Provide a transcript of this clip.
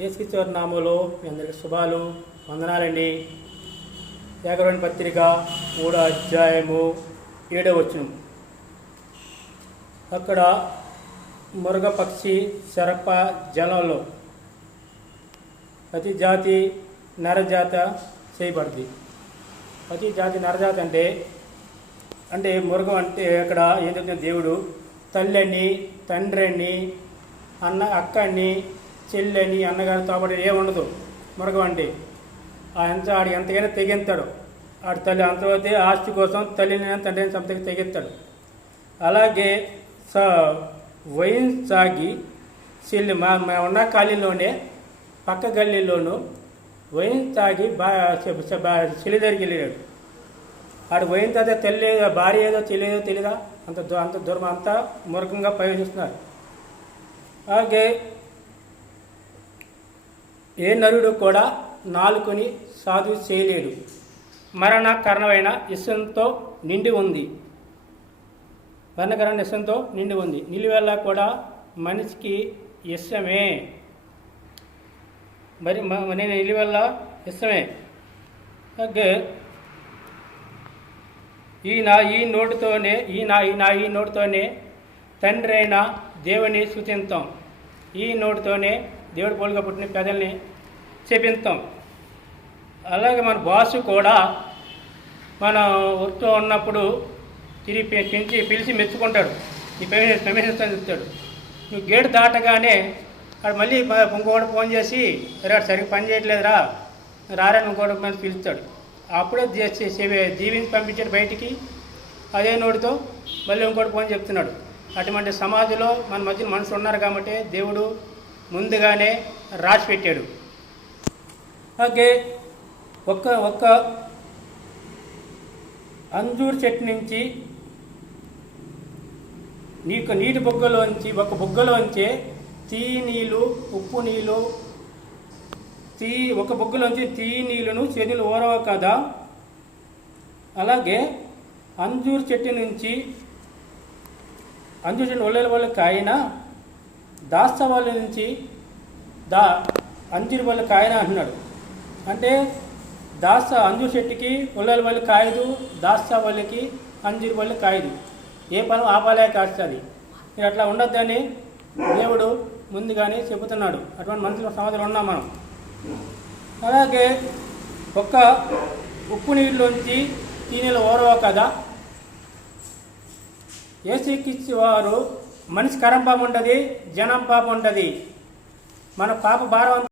యేసుక్రీస్తు నామములో మీ అందరికీ శుభాలు వందనాలండి. యాకోబు పత్రిక 3వ అధ్యాయము 7వ వచనం. అక్కడ మృగపక్షి సర్ప జలంలో ప్రతి జాతి నరజాత చేయబడింది. ప్రతి జాతి నరజాతి అంటే మృగం అంటే అక్కడ ఏం చెప్తున్న దేవుడు తల్లిని తండ్రిని అక్కని చెల్లని అన్నగారు తోబడి ఏముండదు. మృగం అంటే ఆడు ఎంతకైనా తెగెత్తాడు. ఆడు తల్లి అంతవైతే ఆస్తి కోసం తల్లిని తండ్రిని సంతకి తెగెత్తాడు. అలాగే వైన్ సాగి చెల్లి మా ఉన్న ఖాళీలోనే పక్క గల్లీలోనూ వైన్ తాగి చెల్లి దగ్గరికి వెళ్ళాడు. ఆడు వైన్ తాగితే తల్లి భార్య ఏదో తెలియదో తెలీదా అంత దూరం అంతా మృగంగా ప్రవేశిస్తున్నారు. అలాగే ఏ నరుడు కూడా నాలుకని సాధు చేయలేడు. మరణ కారణమైన ఇష్టంతో నిండి ఉంది. మరణకరమైన ఇష్టంతో నిండి ఉంది. నిలువెల్లా కూడా మనిషికి ఇష్టమే. మరి నేను నిలువెల్ల ఇష్టమే. అలాగే ఈ నోటితోనే తండ్రి అయిన దేవుని స్తుతింతాం. ఈ నోటితోనే దేవుడి పోలుగా పుట్టిన పెదల్ని చెప్పింతాం. అలాగే మన బాసు కూడా మన ఊరితో ఉన్నప్పుడు తిరిగి పిలిచి మెచ్చుకుంటాడు. నీ పెమినిస్తాను చెప్తాడు. నువ్వు గేటు దాటగానే వాడు మళ్ళీ ఇంకోటి ఫోన్ చేసి రా సరిగ్గా పని చేయట్లేదురా రారా ఇంకోటి మంది పిలుస్తాడు. అప్పుడే జీవించి పంపించాడు బయటికి. అదే నోటితో మళ్ళీ ఇంకోటి ఫోన్ చెప్తున్నాడు. అటువంటి సమాధిలో మన మధ్యన మనుషులు ఉన్నారు కాబట్టి దేవుడు ముందుగానే రాసి పెట్టాడు. అలాగే ఒక్క అంజూరు చెట్టు నుంచి నీటి బొగ్గలోంచి ఒక బొగ్గలోంచే తీయి నీళ్ళు ఉప్పు నీళ్ళు ఒక బొగ్గలోంచి తీయి నీళ్ళను చెరువులు ఓరవ కదా. అలాగే అంజూరు చెట్టు ఒళ్ళల వల్ల కాయిన దాస్త వాళ్ళ నుంచి అంజూరు వల్ల కాయన అంటున్నాడు. అంటే అంజూరు చెట్టుకి ఒళ్ళల వల్ల కాయదు, దాస్త వాళ్ళకి అంజూరు వల్ల కాయదు. ఏ పని ఆపాలే కాస్తుంది. మీరు అట్లా ఉండొద్దని దేవుడు ముందుగానే చెబుతున్నాడు. అటువంటి మనుషుల సమాధానం ఉన్నాం మనం. అలాగే ఒక్క ఉప్పు నీళ్ళలోంచి తీనెలు ఓరవ కదా. యేసుక్రీస్తు వారు మనిషి కరం పాపం ఉంటుంది, జనం పాపం ఉంటుంది. మన పాప భారం